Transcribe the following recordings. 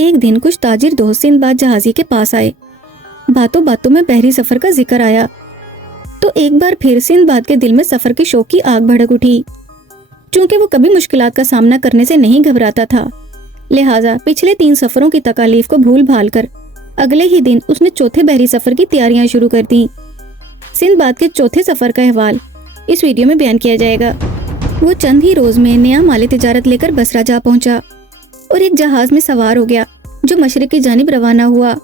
ایک دن کچھ تاجر دوست سندباد جہازی کے پاس آئے. باتوں باتوں میں بحری سفر کا ذکر آیا تو ایک بار پھر سندباد کے دل میں سفر کے شوق کی آگ بھڑک اٹھی. چونکہ وہ کبھی مشکلات کا سامنا کرنے سے نہیں گھبراتا تھا، لہٰذا پچھلے 3 سفروں کی تکالیف کو بھول بھال کر اگلے ہی دن اس نے چوتھے بحری سفر کی تیاریاں شروع کر دیں. سندباد کے چوتھے سفر کا احوال اس ویڈیو میں بیان کیا جائے گا. وہ چند ہی روز میں نیا مال تجارت لے کر بصرہ جا پہنچا اور ایک جہاز میں سوار ہو گیا جو مشرق کی جانب روانہ ہوا.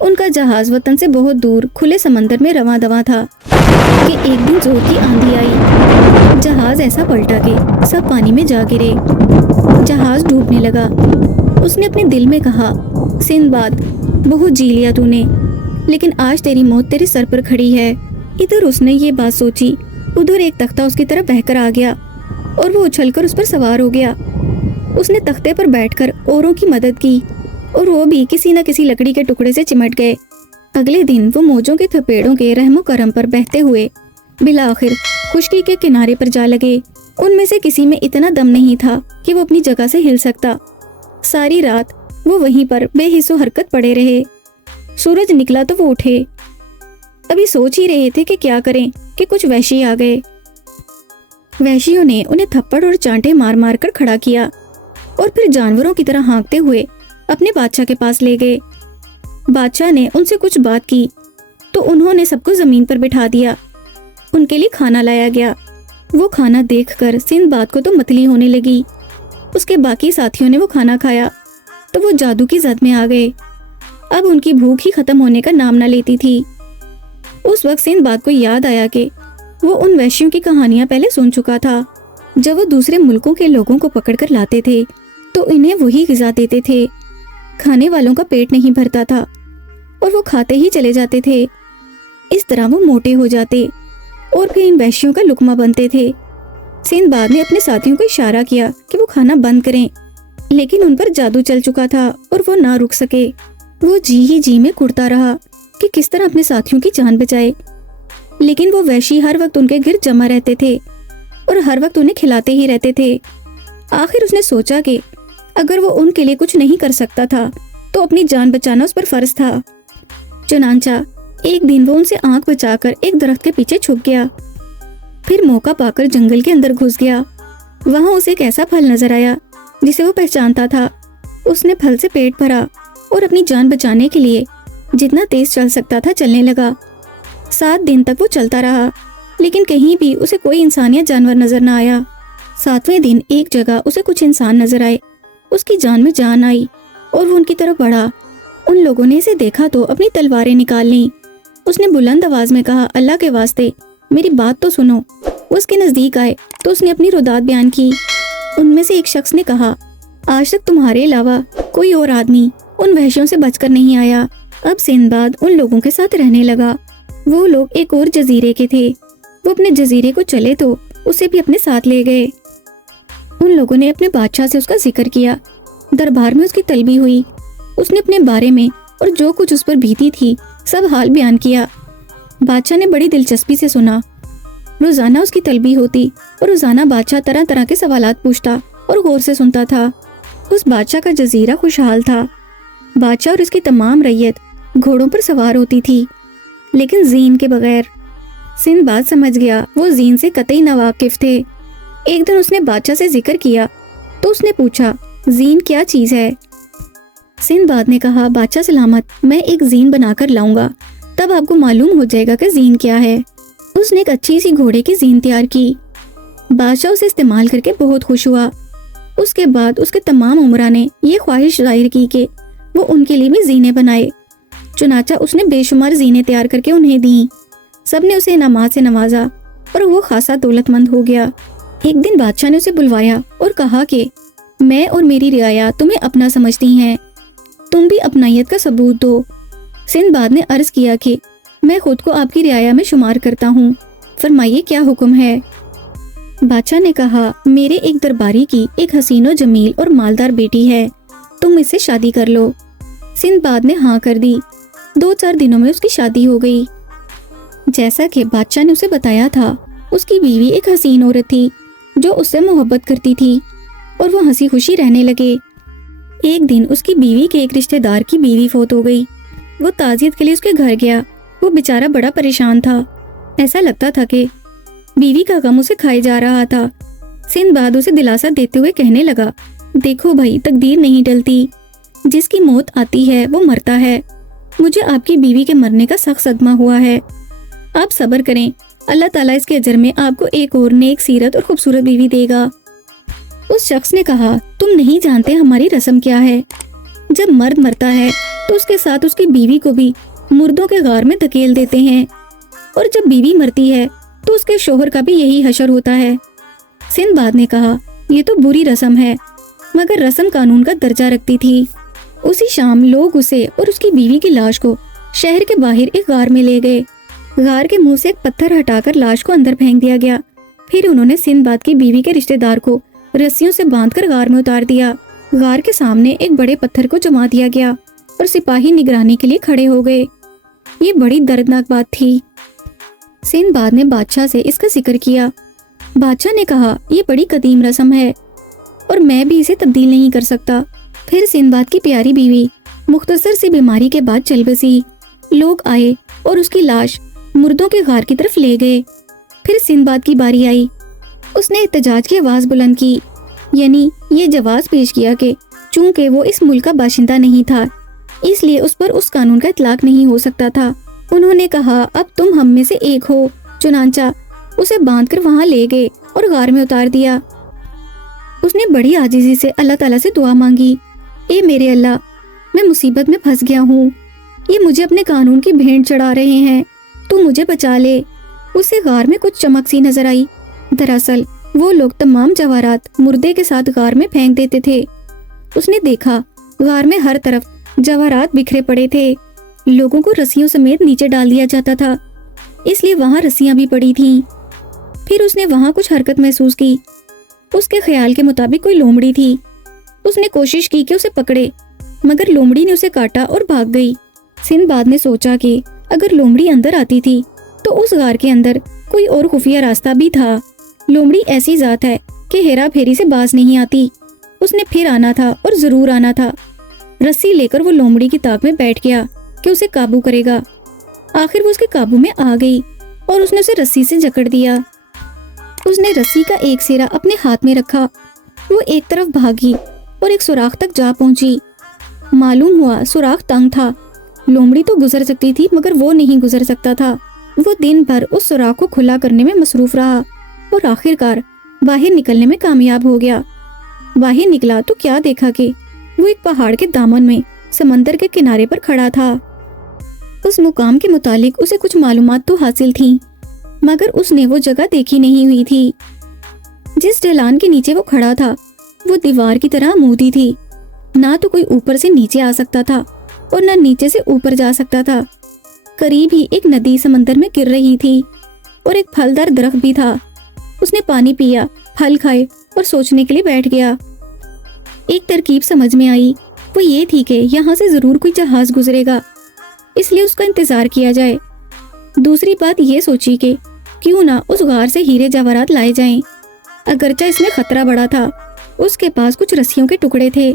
ان کا جہاز وطن سے بہت دور کھلے سمندر میں رواں دواں تھا کہ ایک دن زور کی آندھی آئی. جہاز ایسا پلٹا کہ سب پانی میں جا گرے. جہاز ڈوبنے لگا. اس نے اپنے دل میں کہا، سندباد بہت جی لیا تو نے، لیکن آج تیری موت تیرے سر پر کھڑی ہے. ادھر اس نے یہ بات سوچی، ادھر ایک تختہ اس کی طرف بہہ کر آ گیا اور وہ اچھل کر اس پر سوار ہو گیا. اس نے تختے پر بیٹھ کر اوروں کی مدد کی اور وہ بھی کسی نہ کسی لکڑی کے ٹکڑے سے چمٹ گئے. اگلے دن وہ موجوں کے تھپیڑوں کے رحم و کرم پر بہتے ہوئے بالآخر خشکی کے کنارے پر جا لگے. ان میں سے کسی میں اتنا دم نہیں تھا کہ وہ اپنی جگہ سے ہل سکتا. ساری رات وہ وہیں پر بے حس و حرکت پڑے رہے. سورج نکلا تو وہ اٹھے. ابھی سوچ ہی رہے تھے کہ کیا کریں کہ کچھ وحشی آ گئے. وحشیوں نے انہیں تھپڑ اور چانٹے مار مار کر کھڑا کیا اور پھر جانوروں کی طرح ہانکتے ہوئے اپنے بادشاہ کے پاس لے گئے. بادشاہ نے ان سے کچھ بات کی تو انہوں نے سب کو زمین پر بٹھا دیا. ان کے لیے کھانا لایا گیا. وہ کھانا دیکھ کر سندباد کو تو متلی ہونے لگی. اس کے باقی ساتھیوں نے وہ کھانا کھایا تو وہ جادو کی زد میں آ گئے. اب ان کی بھوک ہی ختم ہونے کا نام نہ لیتی تھی. اس وقت سندباد کو یاد آیا کہ وہ ان وحشیوں کی کہانیاں پہلے سن چکا تھا. جب وہ دوسرے ملکوں کے لوگوں کو پکڑ کر لاتے تھے تو انہیں وہی غذا دیتے تھے. کھانے والوں کا پیٹ نہیں بھرتا تھا اور وہ کھاتے ہی چلے جاتے تھے. اس طرح وہ موٹے ہو جاتے اور پھر ان وحشیوں کا لقمہ بنتے تھے. سندباد نے اپنے ساتھیوں کو اشارہ کیا کہ وہ کھانا بند کریں، لیکن ان پر جادو چل چکا تھا اور وہ نہ رک سکے. وہ جی ہی جی میں کڑتا رہا کہ کس طرح اپنے ساتھیوں کی جان بچائے. لیکن وہ وحشی ہر وقت ان کے گرد جمع رہتے تھے اور ہر وقت انہیں کھلاتے ہی رہتے تھے. آخر اس نے سوچا کہ اگر وہ ان کے لیے کچھ نہیں کر سکتا تھا تو اپنی جان بچانا اس پر فرض تھا. چنانچہ ایک دن وہ ان سے آنکھ بچا کر ایک درخت کے پیچھے چھپ گیا. پھر موقع پا کر جنگل کے اندر گھس گیا. وہاں اسے ایک ایسا پھل نظر آیا جسے وہ پہچانتا تھا. اس نے پھل سے پیٹ بھرا اور اپنی جان بچانے کے لیے جتنا تیز چل سکتا تھا چلنے لگا. 7 دن تک وہ چلتا رہا لیکن کہیں بھی اسے کوئی انسان یا جانور نظر نہ آیا. 7ویں دن ایک جگہ اسے کچھ انسان نظر آئے. اس کی جان میں جان آئی اور وہ ان کی طرف بڑھا. ان لوگوں نے اسے دیکھا تو اپنی تلواریں نکال لیں. اس نے بلند آواز میں کہا، اللہ کے واسطے میری بات تو سنو. وہ اس کے نزدیک آئے تو اس نے اپنی روداد بیان کی. ان میں سے ایک شخص نے کہا، آج تک تمہارے علاوہ کوئی اور آدمی ان وحشیوں سے بچ کر نہیں آیا. اب سندباد ان لوگوں کے ساتھ رہنے لگا. وہ لوگ ایک اور جزیرے کے تھے. وہ اپنے جزیرے کو چلے تو اسے بھی اپنے ساتھ لے گئے. ان لوگوں نے اپنے بادشاہ سے اس کا ذکر کیا. دربار میں اس کی طلبی ہوئی. اس نے اپنے بارے میں اور جو کچھ اس پر بیتی تھی سب حال بیان کیا. بادشاہ نے بڑی دلچسپی سے سنا. روزانہ اس کی طلبی ہوتی اور روزانہ بادشاہ طرح طرح کے سوالات پوچھتا اور غور سے سنتا تھا. اس بادشاہ کا جزیرہ خوشحال تھا. بادشاہ اور اس کی تمام رعیت گھوڑوں پر سوار ہوتی تھی لیکن زین کے بغیر. سندباد سمجھ گیا وہ زین سے قطعی ناواقف تھے. ایک دن اس نے بادشاہ سے ذکر کیا تو اس نے پوچھا، زین کیا چیز ہے؟ سندباد نے کہا، بادشاہ سلامت، میں ایک زین بنا کر لاؤں گا، تب آپ کو معلوم ہو جائے گا کہ زین کیا ہے. اس نے ایک اچھی سی گھوڑے کی زین تیار کی. بادشاہ اسے استعمال کر کے بہت خوش ہوا. اس کے بعد اس کے تمام امراء نے یہ خواہش ظاہر کی کہ وہ ان کے لیے بھی زینے بنائے. چنانچہ اس نے بے شمار زینے تیار کر کے انہیں دیں. سب نے اسے انعامات سے نوازا اور وہ خاصا دولت مند ہو گیا. ایک دن بادشاہ نے اسے بلوایا اور کہا کہ میں اور میری رعایا تمہیں اپنا سمجھتی ہیں، تم بھی اپنائیت کا ثبوت دو. سندباد نے عرض کیا کہ میں خود کو آپ کی رعایا میں شمار کرتا ہوں، فرمائیے کیا حکم ہے؟ بادشاہ نے کہا، میرے ایک درباری کی ایک حسین و جمیل اور مالدار بیٹی ہے، تم اس سے شادی کر لو. سندباد نے ہاں کر دی. 2-4 دنوں میں اس کی شادی ہو گئی. جیسا کہ بادشاہ نے اسے بتایا تھا، اس کی بیوی ایک حسین عورت تھی جو اس سے محبت کرتی تھی اور وہ ہنسی خوشی رہنے لگے. ایک دن اس کی بیوی کے ایک رشتہ دار کی بیوی فوت ہو گئی۔ وہ تعزیت کے لیے اس کے گھر گیا۔ وہ بیچارہ بڑا پریشان تھا۔ ایسا لگتا تھا کہ بیوی کا غم اسے کھائے جا رہا تھا۔ سندباد اسے دلاسا دیتے ہوئے کہنے لگا، دیکھو بھائی، تقدیر نہیں ٹلتی، جس کی موت آتی ہے وہ مرتا ہے۔ مجھے آپ کی بیوی کے مرنے کا سخت صدمہ ہوا ہے، آپ صبر کریں، اللہ تعالیٰ اس کے اجر میں آپ کو ایک اور نیک سیرت اور خوبصورت بیوی دے گا۔ اس شخص نے کہا، تم نہیں جانتے ہماری رسم کیا ہے۔ جب مرد مرتا ہے تو اس کے ساتھ اس کی بیوی کو بھی مردوں کے غار میں دھکیل دیتے ہیں، اور جب بیوی مرتی ہے تو اس کے شوہر کا بھی یہی حشر ہوتا ہے۔ سندباد نے کہا، یہ تو بری رسم ہے، مگر رسم قانون کا درجہ رکھتی تھی۔ اسی شام لوگ اسے اور اس کی بیوی کی لاش کو شہر کے باہر ایک غار میں لے گئے۔ غار کے منہ سے ایک پتھر ہٹا کر لاش کو اندر پھینک دیا گیا۔ پھر انہوں نے سندباد کی بیوی کے رشتہ دار کو رسیوں سے باندھ کر غار میں اتار دیا۔ غار کے سامنے ایک بڑے پتھر کو جما دیا گیا اور سپاہی نگرانی کے لیے کھڑے ہو گئے۔ یہ بڑی دردناک بات تھی۔ سندباد نے بادشاہ سے اس کا ذکر کیا۔ بادشاہ نے کہا، یہ بڑی قدیم رسم ہے اور میں بھی اسے تبدیل نہیں کر سکتا۔ پھر سندباد کی پیاری بیوی مختصر سی بیماری کے بعد چل بسی۔ لوگ آئے اور اس کی لاش مردوں کے غار کی طرف لے گئے۔ پھر سندباد کی باری آئی۔ اس نے احتجاج کی آواز بلند کی، یعنی یہ جواز پیش کیا کہ چونکہ وہ اس ملک کا باشندہ نہیں تھا، اس لیے اس پر اس قانون کا اطلاق نہیں ہو سکتا تھا۔ انہوں نے کہا، اب تم ہم میں سے ایک ہو۔ چنانچہ اسے باندھ کر وہاں لے گئے اور غار میں اتار دیا۔ اس نے بڑی عاجزی سے اللہ تعالیٰ سے دعا مانگی، اے میرے اللہ، میں مصیبت میں پھنس گیا ہوں، یہ مجھے اپنے قانون کی بھینٹ چڑھا رہے ہیں، تو مجھے بچا لے۔ اسے غار میں کچھ چمک سی نظر آئی۔ دراصل وہ لوگ تمام جواہرات مردے کے ساتھ غار میں پھینک دیتے تھے۔ اس نے دیکھا غار میں ہر طرف جواہرات بکھرے پڑے تھے۔ لوگوں کو رسیوں سمیت نیچے ڈال دیا جاتا تھا، اس لیے وہاں رسیاں بھی پڑی تھیں۔ پھر اس نے وہاں کچھ حرکت محسوس کی۔ اس کے خیال کے مطابق کوئی لومڑی تھی۔ اس نے کوشش کی کہ اسے پکڑے، مگر لومڑی نے اسے کاٹا اور بھاگ گئی۔ سندباد نے سوچا کہ اگر لومڑی اندر آتی تھی تو اس غار کے اندر کوئی اور خفیہ راستہ بھی تھا۔ لومڑی ایسی ذات ہے کہ ہیرا پھیری سے باز نہیں آتی۔ اس نے پھر آنا تھا اور ضرور آنا تھا۔ رسی لے کر وہ لومڑی کی طاق میں بیٹھ گیا کہ اسے قابو کرے گا۔ آخر وہ اس کے قابو میں آ گئی اور اس نے اسے رسی سے جکڑ دیا۔ اس نے رسی کا ایک سرا اپنے ہاتھ میں رکھا۔ وہ ایک طرف بھاگی اور ایک سوراخ تک جا پہنچی۔ معلوم ہوا سوراخ تنگ تھا۔ لومڑی تو گزر سکتی تھی مگر وہ نہیں گزر سکتا تھا۔ وہ دن بھر اس سوراخ کو کھلا کرنے میں مصروف رہا اور آخر کار باہر نکلنے میں کامیاب ہو گیا۔ باہر نکلا تو کیا دیکھا کہ وہ ایک پہاڑ کے دامن میں سمندر کے کنارے پر کھڑا تھا۔ اس مقام کے متعلق اسے کچھ معلومات تو حاصل تھیں، مگر اس نے وہ جگہ دیکھی نہیں ہوئی تھی۔ جس ڈھلان کے نیچے وہ کھڑا تھا وہ دیوار کی طرح عمودی تھی۔ نہ تو کوئی اوپر سے نیچے آ سکتا تھا اور نہ نیچے سے اوپر جا سکتا تھا۔ قریب ہی ایک ندی سمندر میں گر رہی تھی اور ایک پھلدار درخت بھی تھا۔ اس نے پانی پیا، پھل کھائے اور سوچنے کے لیے بیٹھ گیا۔ ایک ترکیب سمجھ میں آئی، وہ یہ تھی کہ یہاں سے ضرور کوئی جہاز گزرے گا، اس لیے اس کا انتظار کیا جائے۔ دوسری بات یہ سوچی کہ کیوں نہ اس غار سے ہیرے جواہرات لائے جائیں، اگرچہ اس میں خطرہ بڑا تھا۔ اس کے پاس کچھ رسیوں کے ٹکڑے تھے۔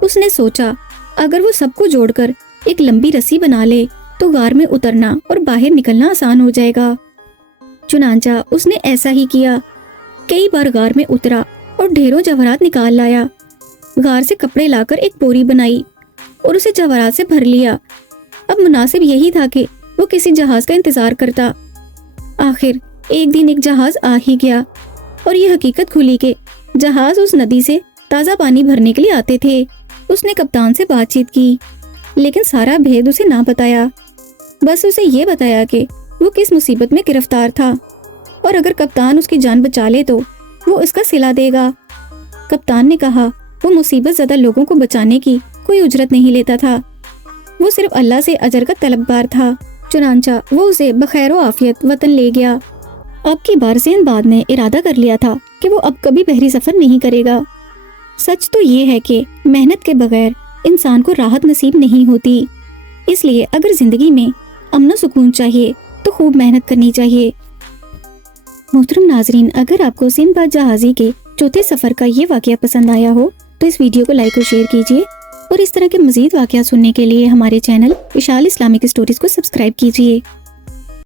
اس نے سوچا اگر وہ سب کو جوڑ کر ایک لمبی رسی بنا لے تو غار میں اترنا اور باہر نکلنا آسان ہو جائے گا۔ چنانچہ اس نے ایسا ہی کیا۔ کئی بار غار میں اترا اور ڈھیروں جواہرات نکال لایا۔ غار سے کپڑے لا کر ایک بوری بنائی اور اسے جواہرات سے بھر لیا۔ اب مناسب یہی تھا کہ وہ کسی جہاز کا انتظار کرتا۔ آخر ایک دن ایک جہاز آ ہی گیا اور یہ حقیقت کھلی کہ جہاز اس ندی سے تازہ پانی بھرنے کے لیے آتے تھے۔ اس نے کپتان سے بات چیت کی لیکن سارا بھید اسے نہ بتایا، بس اسے یہ بتایا کہ وہ کس مصیبت میں گرفتار تھا اور اگر کپتان اس کی جان بچا لے تو وہ اس کا صلہ دے گا۔ کپتان نے کہا وہ مصیبت زدہ لوگوں کو بچانے کی کوئی اجرت نہیں لیتا تھا، وہ صرف اللہ سے اجر کا طلبگار تھا۔ چنانچہ وہ اسے بخیر و عافیت وطن لے گیا۔ اب کی بار سندباد نے ارادہ کر لیا تھا کہ وہ اب کبھی بحری سفر نہیں کرے گا۔ سچ تو یہ ہے کہ محنت کے بغیر انسان کو راحت نصیب نہیں ہوتی، اس لیے اگر زندگی میں امن و سکون چاہیے تو خوب محنت کرنی چاہیے۔ محترم ناظرین، اگر آپ کو سندباد جہازی کے چوتھے سفر کا یہ واقعہ پسند آیا ہو تو اس ویڈیو کو لائک اور شیئر کیجیے اور اس طرح کے مزید واقعات سننے کے لیے ہمارے چینل وشال اسلامک اسٹوریز کو سبسکرائب کیجیے۔